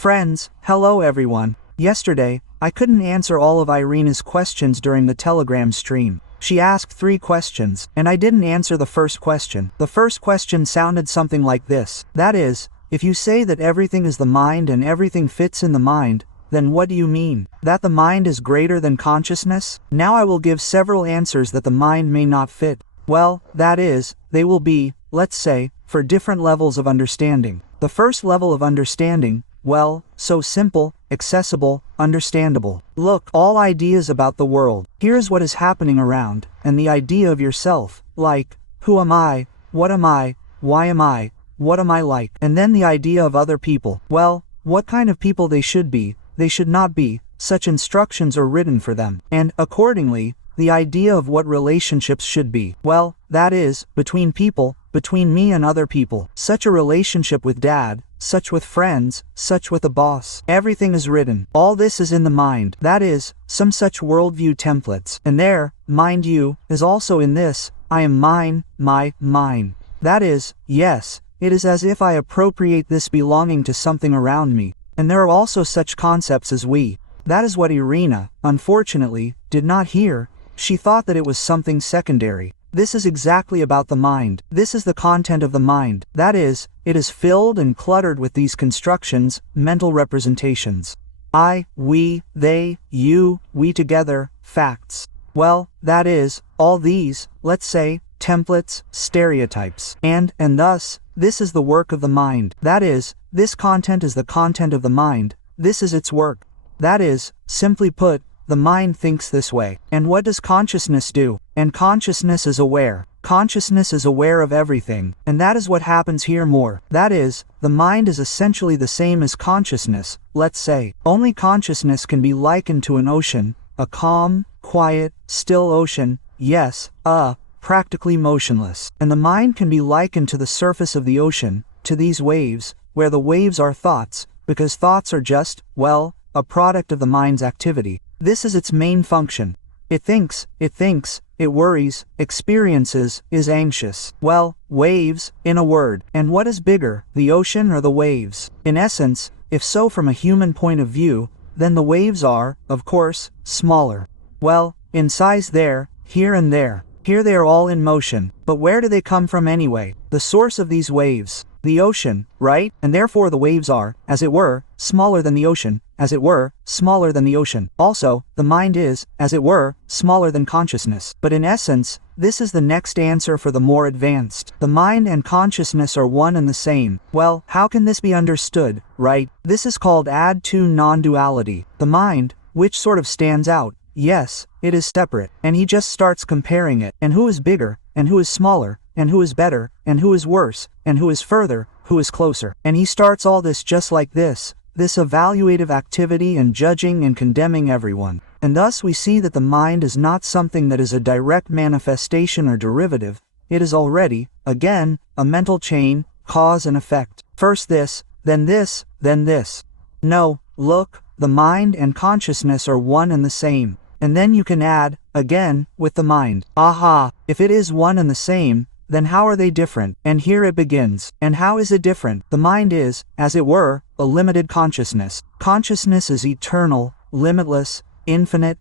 Friends, hello everyone. Yesterday, I couldn't answer all of Irina's questions during the Telegram stream. She asked 3 questions, and I didn't answer the first question. The first question sounded something like this. That is, if you say that everything is the mind and everything fits in the mind, then what do you mean? That the mind is greater than consciousness? Now I will give several answers that the mind may not fit. Well, that is, they will be, let's say, for different levels of understanding. The first level of understanding, well, so simple, accessible, understandable. Look, all ideas about the world. Here's what is happening around, and the idea of yourself, like, who am I, what am I, why am I, what am I like? And then the idea of other people. Well, what kind of people they should be, they should not be, such instructions are written for them. And, accordingly, the idea of what relationships should be. Well, that is, between people, between me and other people. Such a relationship with dad, such with friends, such with a boss. Everything is written. All this is in the mind. That is, some such worldview templates. And there, mind you, is also in this, I am mine, mine. That is, yes, it is as if I appropriate this belonging to something around me. And there are also such concepts as we. That is what Irina, unfortunately, did not hear. She thought that it was something secondary. This is exactly about the mind. This is the content of the mind. That is, it is filled and cluttered with these constructions, mental representations. I, we, they, you, we together, facts. Well, that is, all these, let's say, templates, stereotypes. And thus, this is the work of the mind. That is, this content is the content of the mind. This is its work. That is, simply put, the mind thinks this way. And what does consciousness do? And consciousness is aware. Consciousness is aware of everything. And that is what happens here more. That is, the mind is essentially the same as consciousness, let's say. Only consciousness can be likened to an ocean, a calm, quiet, still ocean, yes, practically motionless. And the mind can be likened to the surface of the ocean, to these waves, where the waves are thoughts, because thoughts are just, well, a product of the mind's activity. This is its main function. It thinks, it worries, experiences, is anxious. Well, waves, in a word. And what is bigger, the ocean or the waves? In essence, if so from a human point of view, then the waves are, of course, smaller. Well, in size there, here and there. Here they are all in motion. But where do they come from anyway? The source of these waves. The ocean, right? And therefore the waves are, as it were, smaller than the ocean, as it were, smaller than the ocean. Also, the mind is, as it were, smaller than consciousness. But in essence, this is the next answer for the more advanced. The mind and consciousness are one and the same. Well, how can this be understood, right? This is called add to non-duality. The mind, which sort of stands out, yes, it is separate. And he just starts comparing it. And who is bigger, and who is smaller, and who is better, and who is worse, and who is further, who is closer. And he starts all this just like this evaluative activity and judging and condemning everyone. And thus we see that the mind is not something that is a direct manifestation or derivative. It is already, again, a mental chain, cause and effect. First this, then this, then this. No, look, the mind and consciousness are one and the same. And then you can add, again, with the mind. Aha, if it is one and the same, then how are they different? And here it begins. And how is it different? The mind is, as it were, a limited consciousness. Consciousness is eternal, limitless, infinite,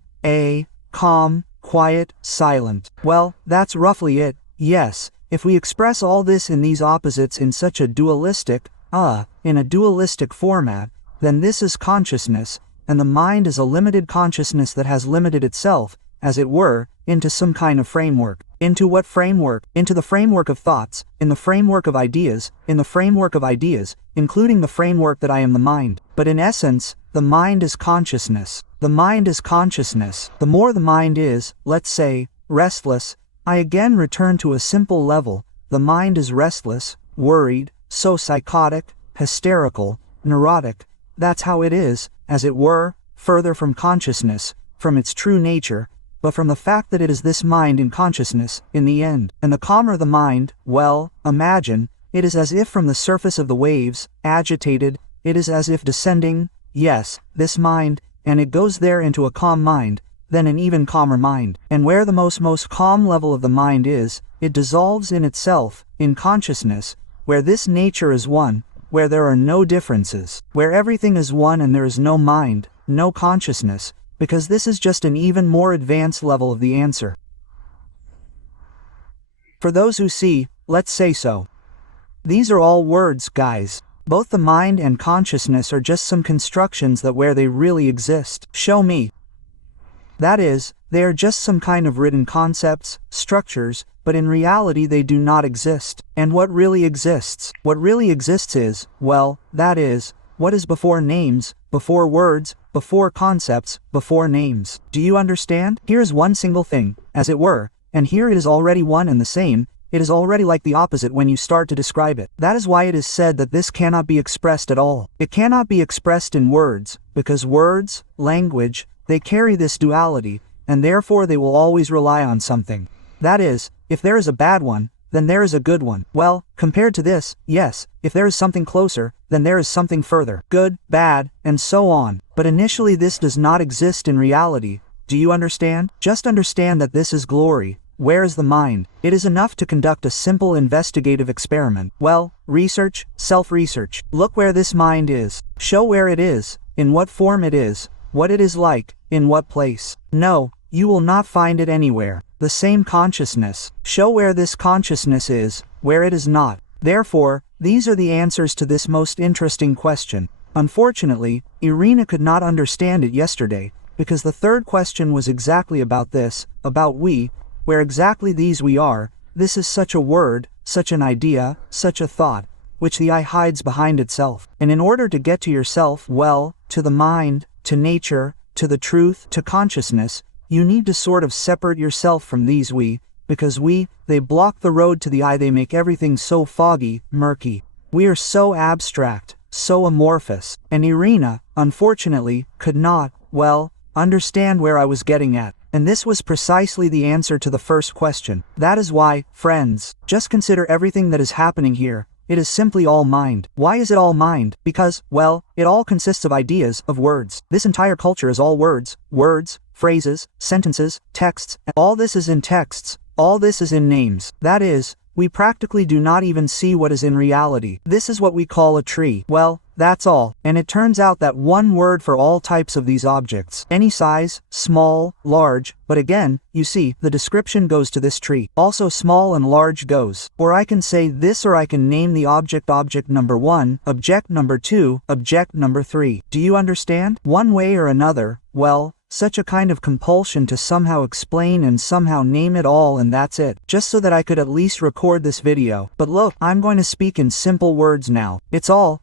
calm, quiet, silent. Well, that's roughly it. Yes, if we express all this in these opposites in such a dualistic, in a dualistic format, then this is consciousness, and the mind is a limited consciousness that has limited itself, as it were, into some kind of framework. Into what framework? Into the framework of thoughts, in the framework of ideas, including the framework that I am the mind. But in essence, the mind is consciousness. The mind is consciousness. The more the mind is, let's say, restless, I again return to a simple level. The mind is restless, worried, so psychotic, hysterical, neurotic. That's how it is, as it were, further from consciousness, from its true nature, but from the fact that it is this mind in consciousness, in the end. And the calmer the mind, well, imagine, it is as if from the surface of the waves, agitated, it is as if descending, yes, this mind, and it goes there into a calm mind, then an even calmer mind. And where the most calm level of the mind is, it dissolves in itself, in consciousness, where this nature is one, where there are no differences, where everything is one and there is no mind, no consciousness, because this is just an even more advanced level of the answer. For those who see, let's say so. These are all words, guys. Both the mind and consciousness are just some constructions that where they really exist. Show me. That is, they are just some kind of written concepts, structures, but in reality they do not exist. And what really exists? What really exists is, well, that is, what is before names, before words, before concepts, before names. Do you understand? Here is one single thing, as it were, and here it is already one and the same. It is already like the opposite when you start to describe it. That is why it is said that this cannot be expressed at all. It cannot be expressed in words, because words, language, they carry this duality, and therefore they will always rely on something. That is, if there is a bad one, then there is a good one. Well, compared to this, yes, if there is something closer, then there is something further. Good, bad, and so on. But initially this does not exist in reality. Do you understand? Just understand that this is glory. Where is the mind? It is enough to conduct a simple investigative experiment. Well, research, self-research. Look where this mind is. Show where it is, in what form it is, what it is like, in what place. No, you will not find it anywhere. The same consciousness. Show where this consciousness is, where it is not. Therefore, these are the answers to this most interesting question. Unfortunately, Irina could not understand it yesterday, because the third question was exactly about this, about we, where exactly these we are. This is such a word, such an idea, such a thought, which the I hides behind itself. And in order to get to yourself, well, to the mind, to nature, to the truth, to consciousness, you need to sort of separate yourself from these we, because we, they block the road to the I, they make everything so foggy, murky. We are so abstract, so amorphous, and Irina, unfortunately, could not, well, understand where I was getting at. And this was precisely the answer to the first question. That is why, friends, just consider everything that is happening here. It is simply all mind. Why is it all mind? Because, well, it all consists of ideas, of words. This entire culture is all words, phrases, sentences, texts. All this is in texts. All this is in names. That is, we practically do not even see what is in reality. This is what we call a tree. Well, that's all. And it turns out that one word for all types of these objects. Any size, small, large, but again, you see, the description goes to this tree. Also small and large goes. Or I can say this, or I can name the object number 1, object number 2, object number 3. Do you understand? One way or another, well, such a kind of compulsion to somehow explain and somehow name it all, and that's it. Just so that I could at least record this video. But look, I'm going to speak in simple words now. It's all.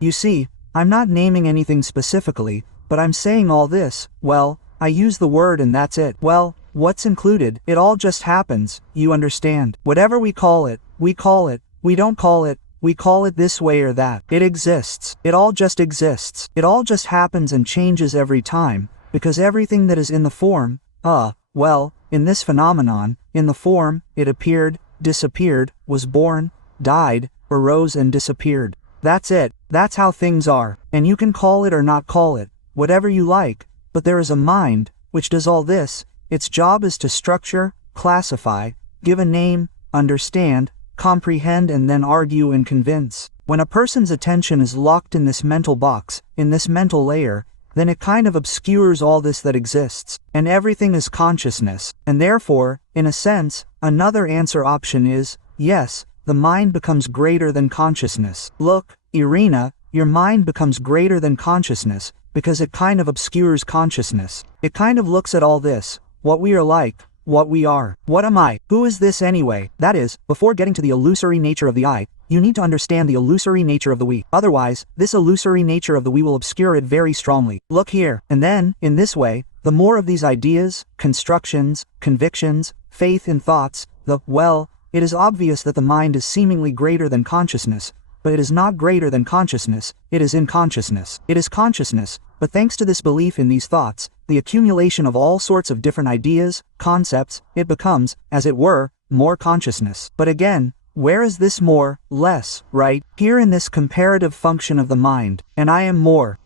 You see, I'm not naming anything specifically, but I'm saying all this, well, I use the word and that's it. Well, what's included? It all just happens, you understand. Whatever we call it, we call it. We don't call it, we call it this way or that. It exists. It all just exists. It all just happens and changes every time. Because everything that is in the form, well, in this phenomenon, in the form, it appeared, disappeared, was born, died, arose and disappeared. That's it. That's how things are. And you can call it or not call it, whatever you like, but there is a mind, which does all this. Its job is to structure, classify, give a name, understand, comprehend and then argue and convince. When a person's attention is locked in this mental box, in this mental layer, then it kind of obscures all this that exists, and everything is consciousness, and therefore, in a sense, another answer option is, yes, the mind becomes greater than consciousness. Look, Irina, your mind becomes greater than consciousness, because it kind of obscures consciousness. It kind of looks at all this, what we are like, what we are. What am I? Who is this anyway? That is, before getting to the illusory nature of the I, you need to understand the illusory nature of the we. Otherwise, this illusory nature of the we will obscure it very strongly. Look here. And then, in this way, the more of these ideas, constructions, convictions, faith and thoughts, well, it is obvious that the mind is seemingly greater than consciousness, but it is not greater than consciousness, it is in consciousness. It is consciousness, but thanks to this belief in these thoughts, the accumulation of all sorts of different ideas, concepts, it becomes, as it were, more consciousness. But again, where is this more, less, right? Here in this comparative function of the mind, and I am more.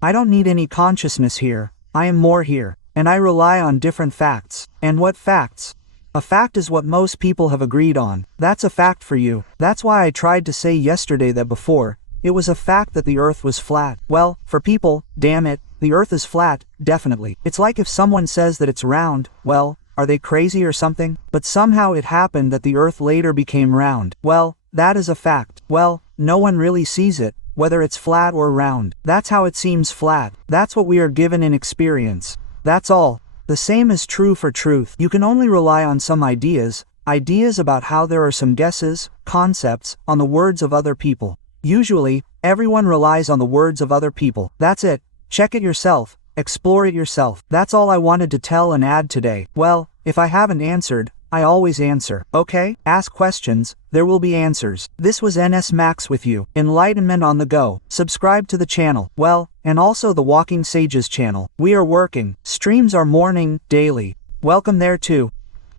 I don't need any consciousness here, I am more here, and I rely on different facts. And what facts? A fact is what most people have agreed on. That's a fact for you. That's why I tried to say yesterday that before, it was a fact that the earth was flat. Well, for people, damn it, the earth is flat, definitely. It's like if someone says that it's round, well, are they crazy or something? But somehow it happened that the earth later became round. Well, that is a fact. Well, no one really sees it, whether it's flat or round. That's how it seems flat. That's what we are given in experience. That's all. The same is true for truth. You can only rely on some ideas about how there are some guesses, concepts, on the words of other people. Usually, everyone relies on the words of other people. That's it. Check it yourself. Explore it yourself. That's all I wanted to tell and add today. Well, if I haven't answered, I always answer. Okay? Ask questions, there will be answers. This was NS Max with you. Enlightenment on the go. Subscribe to the channel. Well, and also the Walking Sages channel. We are working. Streams are morning, daily. Welcome there too.